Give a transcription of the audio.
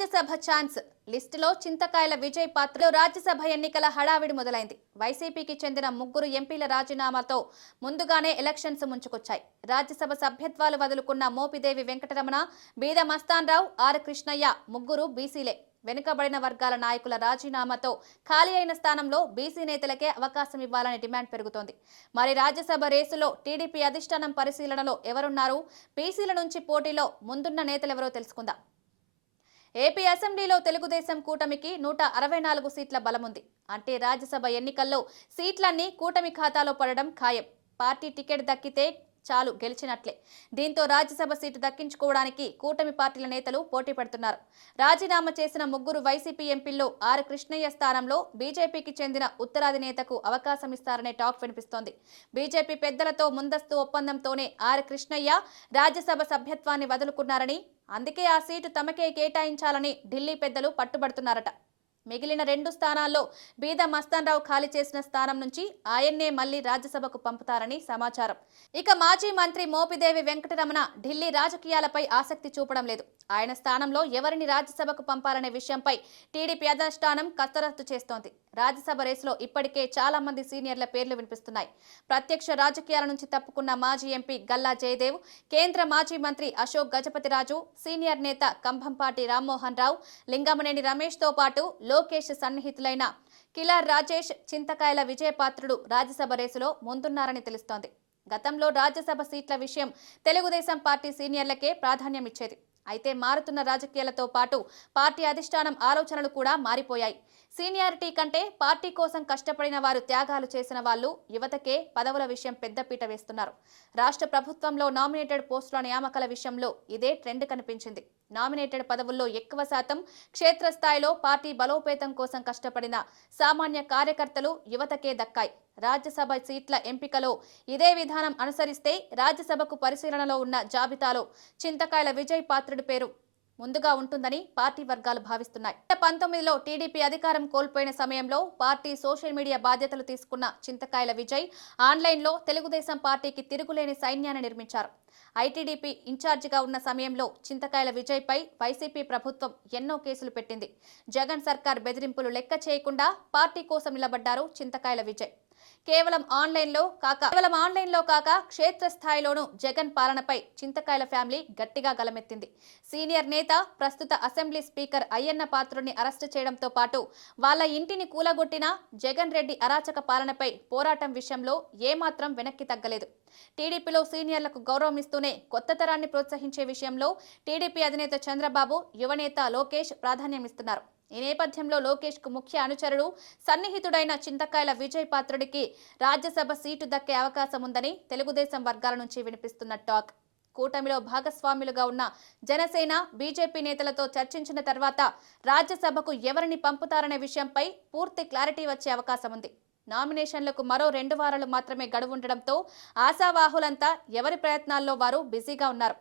Rajya Sabha chance లిస్టులో చింతకాయల విజయ్ పాత్రలో రాజ్యసభ ఎన్నికల హడావిడి మొదలైంది. వైసీపీకి చెందిన ముగ్గురు ఎంపీల రాజీనామాతో ముందుగానే ఎలక్షన్స్ ముంచుకొచ్చాయి. రాజ్యసభ సభ్యత్వాలు వదులుకున్న మోపిదేవి వెంకటరమణ, బీద మస్తాన్ రావు, ఆర్ కృష్ణయ్య ముగ్గురు బీసీలే. వెనుకబడిన వర్గాల నాయకుల రాజీనామాతో ఖాళీ అయిన స్థానంలో బీసీ నేతలకే అవకాశం ఇవ్వాలని డిమాండ్ పెరుగుతోంది. మరి రాజ్యసభ రేసులో టీడీపీ అధిష్టానం పరిశీలనలో ఎవరున్నారు? బీసీల నుంచి పోటీలో ముందున్న నేతలెవరో తెలుసుకుందాం. ఏపీ అసెంబ్లీలో తెలుగుదేశం కూటమికి 164 సీట్ల బలముంది. అంటే రాజ్యసభ ఎన్నికల్లో సీట్లన్నీ కూటమి ఖాతాలో పడడం ఖాయం. పార్టీ టికెట్ దక్కితే చాలు గెలిచినట్లే. దీంతో రాజ్యసభ సీటు దక్కించుకోవడానికి కూటమి పార్టీల నేతలు పోటీ పడుతున్నారు. రాజీనామా చేసిన ముగ్గురు వైసీపీ ఎంపీల్లో ఆర్ కృష్ణయ్య స్థానంలో బీజేపీకి చెందిన ఉత్తరాది నేతకు అవకాశం ఇస్తారనే టాక్ వినిపిస్తోంది. బీజేపీ పెద్దలతో ముందస్తు ఒప్పందంతోనే ఆర్ కృష్ణయ్య రాజ్యసభ సభ్యత్వాన్ని వదులుకున్నారని, అందుకే ఆ సీటు తమకే కేటాయించాలని ఢిల్లీ పెద్దలు పట్టుబడుతున్నారట. మిగిలిన 2 స్థానాల్లో బీద మస్తాన్ రావు ఖాళీ చేసిన స్థానం నుంచి ఆయన్నే మళ్లీ రాజ్యసభకు పంపుతారని సమాచారం. ఇక మాజీ మంత్రి మోపిదేవి వెంకటరమణ ఢిల్లీ రాజకీయాలపై ఆసక్తి చూపడం లేదు. ఆయన స్థానంలో ఎవరిని రాజ్యసభకు పంపాలనే విషయంపై టీడీపీ అధిష్టానం కసరత్తు చేస్తోంది. రాజ్యసభ రేసులో ఇప్పటికే చాలా మంది సీనియర్ల పేర్లు వినిపిస్తున్నాయి. ప్రత్యక్ష రాజకీయాల నుంచి తప్పుకున్న మాజీ ఎంపీ గల్లా జయదేవ్, కేంద్ర మాజీ మంత్రి అశోక్ గజపతిరాజు, సీనియర్ నేత కంభంపాటి రామ్మోహన్ రావు, లింగమనేని రమేష్ తో పాటు లోకేష్ సన్నిహితులైన కిలార్ రాజేష్, చింతకాయల విజయపాత్రుడు రాజ్యసభ రేసులో ముందున్నారని తెలుస్తోంది. గతంలో రాజ్యసభ సీట్ల విషయం తెలుగుదేశం పార్టీ సీనియర్లకే ప్రాధాన్యం ఇచ్చేది. అయితే మారుతున్న రాజకీయాలతో పాటు పార్టీ అధిష్టానం ఆలోచనలు కూడా మారిపోయాయి. సీనియారిటీ కంటే పార్టీ కోసం కష్టపడిన వారు, త్యాగాలు చేసిన వాళ్ళు, యువతకే పదవుల విషయం పెద్దపీట వేస్తున్నారు. రాష్ట్ర ప్రభుత్వంలో నామినేటెడ్ పోస్టుల నియామకాల విషయంలో ఇదే ట్రెండ్ కనిపించింది. నామినేటెడ్ పదవుల్లో ఎక్కువ శాతం క్షేత్రస్థాయిలో పార్టీ బలోపేతం కోసం కష్టపడిన సామాన్య కార్యకర్తలు, యువతకే దక్కాయి. రాజ్యసభ సీట్ల ఎంపికలో ఇదే విధానం అనుసరిస్తే రాజ్యసభకు పరిశీలనలో ఉన్న జాబితాలో చింతకాయల విజయ్ పాత్రుడి పేరు ముందుగా ఉంటుందని పార్టీ వర్గాలు భావిస్తున్నాయి. 2019లో టీడీపీ అధికారం కోల్పోయిన సమయంలో పార్టీ సోషల్ మీడియా బాధ్యతలు తీసుకున్న చింతకాయల విజయ్ ఆన్లైన్లో తెలుగుదేశం పార్టీకి తిరుగులేని సైన్యాన్ని నిర్మించారు. ఐటీడీపీ ఇన్ఛార్జిగా ఉన్న సమయంలో చింతకాయల విజయ్ పై వైసీపీ ప్రభుత్వం ఎన్నో కేసులు పెట్టింది. జగన్ సర్కార్ బెదిరింపులు లెక్క చేయకుండా పార్టీ కోసం నిలబడ్డారు చింతకాయల విజయ్. కేవలం ఆన్లైన్లో కాక క్షేత్రస్థాయిలోనూ జగన్ పాలనపై చింతకాయల ఫ్యామిలీ గట్టిగా గలమెత్తింది. సీనియర్ నేత, ప్రస్తుత అసెంబ్లీ స్పీకర్ అయ్యన్న పాత్రుడిని అరెస్టు చేయడంతో పాటు వాళ్ళ ఇంటిని కూలగొట్టిన జగన్ రెడ్డి అరాచక పాలనపై పోరాటం విషయంలో ఏమాత్రం వెనక్కి తగ్గలేదు. టీడీపీలో సీనియర్లకు గౌరవం ఇస్తూనే కొత్త తరాన్ని ప్రోత్సహించే విషయంలో టీడీపీ అధినేత చంద్రబాబు, యువనేత లోకేష్ ప్రాధాన్యం ఇస్తున్నారు. ఈ నేపథ్యంలో లోకేష్ కు ముఖ్య అనుచరుడు, సన్నిహితుడైన చింతకాయల విజయ్ పాత్రుడికి రాజ్యసభ సీటు దక్కే అవకాశం ఉందని తెలుగుదేశం వర్గాల నుంచి వినిపిస్తున్న టాక్. కూటమిలో భాగస్వాములుగా ఉన్న జనసేన, బీజేపీ నేతలతో చర్చించిన తర్వాత రాజ్యసభకు ఎవరిని పంపుతారనే విషయంపై పూర్తి క్లారిటీ వచ్చే అవకాశం ఉంది. నామినేషన్లకు మరో 2 వారాలు మాత్రమే గడువు ఉండడంతో ఆశావాహులంతా ఎవరి ప్రయత్నాల్లో వారు బిజీగా ఉన్నారు.